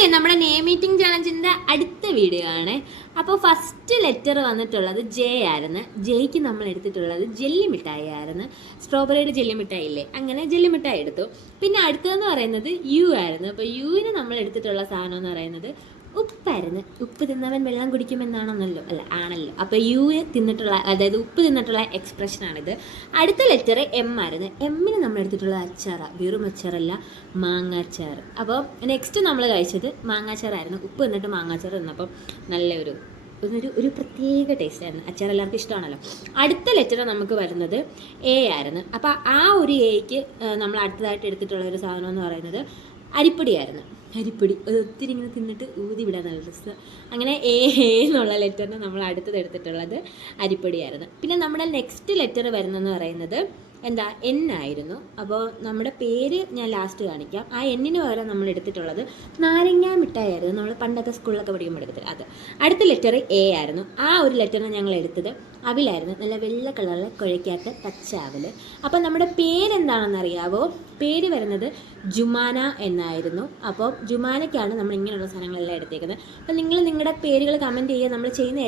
അതെ, നമ്മുടെ name meeting ചാലഞ്ചിൻ്റെ അടുത്ത വീഡിയോ ആണ്. അപ്പോൾ ഫസ്റ്റ് ലെറ്റർ വന്നിട്ടുള്ളത് ജെ ആയിരുന്നു. ജെയ്ക്ക് നമ്മൾ എടുത്തിട്ടുള്ളത് ജെല്ലി മിഠായി ആയിരുന്നു. സ്ട്രോബെറിയുടെ ജെല്ലി മിഠായി ഇല്ലേ, അങ്ങനെ ജെല്ലി മിഠായി എടുത്തു. പിന്നെ അടുത്തതെന്ന് പറയുന്നത് യു ആയിരുന്നു. അപ്പോൾ യുവിന് നമ്മൾ എടുത്തിട്ടുള്ള സാധനം എന്ന് പറയുന്നത് ഉപ്പായിരുന്നു. ഉപ്പ് തിന്നവൻ വെള്ളം കുടിക്കുമെന്നാണെന്നല്ലോ, അല്ല ആണല്ലോ. അപ്പോൾ യു തിന്നിട്ടുള്ള, അതായത് ഉപ്പ് തിന്നിട്ടുള്ള എക്സ്പ്രഷനാണിത്. അടുത്ത ലെറ്റർ എം ആയിരുന്നു. എമ്മിന് നമ്മൾ എടുത്തിട്ടുള്ള അച്ചാറാണ്, വെറും അച്ചാറല്ല, മാങ്ങാച്ചാർ. അപ്പോൾ നെക്സ്റ്റ് നമ്മൾ കഴിച്ചത് മാങ്ങാച്ചാറായിരുന്നു. ഉപ്പ് തിന്നിട്ട് മാങ്ങാച്ചാർ തിന്നപ്പം നല്ലൊരു ഒരു പ്രത്യേക ടേസ്റ്റ് ആയിരുന്നു. അച്ചാർ എല്ലാവർക്കും ഇഷ്ടമാണല്ലോ. അടുത്ത ലെറ്റർ നമുക്ക് വരുന്നത് എ ആയിരുന്നു. അപ്പോൾ ആ ഒരു എയ്ക്ക് നമ്മൾ അടുത്തതായിട്ട് എടുത്തിട്ടുള്ള ഒരു സാധനം എന്ന് പറയുന്നത് അരിപ്പൊടിയായിരുന്നു. അരിപ്പൊടി ഒത്തിരി ഇങ്ങനെ തിന്നിട്ട് ഊതി വിടാൻ നല്ല രസം. അങ്ങനെ എ എന്നുള്ള ലെറ്ററിന് നമ്മൾ അടുത്തത് എടുത്തിട്ടുള്ളത് അരിപ്പൊടിയായിരുന്നു. പിന്നെ നമ്മുടെ നെക്സ്റ്റ് ലെറ്റർ വരുന്നതെന്ന് പറയുന്നത് എന്താ, എൻ ആയിരുന്നു. അപ്പോൾ നമ്മുടെ പേര് ഞാൻ ലാസ്റ്റ് കാണിക്കാം. ആ എന്നിന് പകരം നമ്മൾ എടുത്തിട്ടുള്ളത് നാരങ്ങ മിഠായി ആയിരുന്നു. നമ്മൾ പണ്ടൊക്കെ സ്കൂളിലൊക്കെ പഠിക്കുമ്പോൾ എടുത്തത് അത്. അടുത്ത ലെറ്റർ എ ആയിരുന്നു. ആ ഒരു ലെറ്ററിന് ഞങ്ങൾ എടുത്തത് അവിലായിരുന്നു. നല്ല വെള്ള കളറിൽ കുഴയ്ക്കാത്ത പച്ച അവൽ. അപ്പോൾ നമ്മുടെ പേരെന്താണെന്ന് അറിയാവോ? പേര് വരുന്നത് ജുമാന എന്നായിരുന്നു. അപ്പോൾ ജുമാനയ്ക്കാണ് നമ്മൾ ഇങ്ങനെയുള്ള സാധനങ്ങളെല്ലാം എടുത്തേക്കുന്നത്. അപ്പോൾ നിങ്ങൾ നിങ്ങളുടെ പേരുകൾ കമൻറ്റ് ചെയ്യുക. നമ്മൾ ചെയ്യുന്ന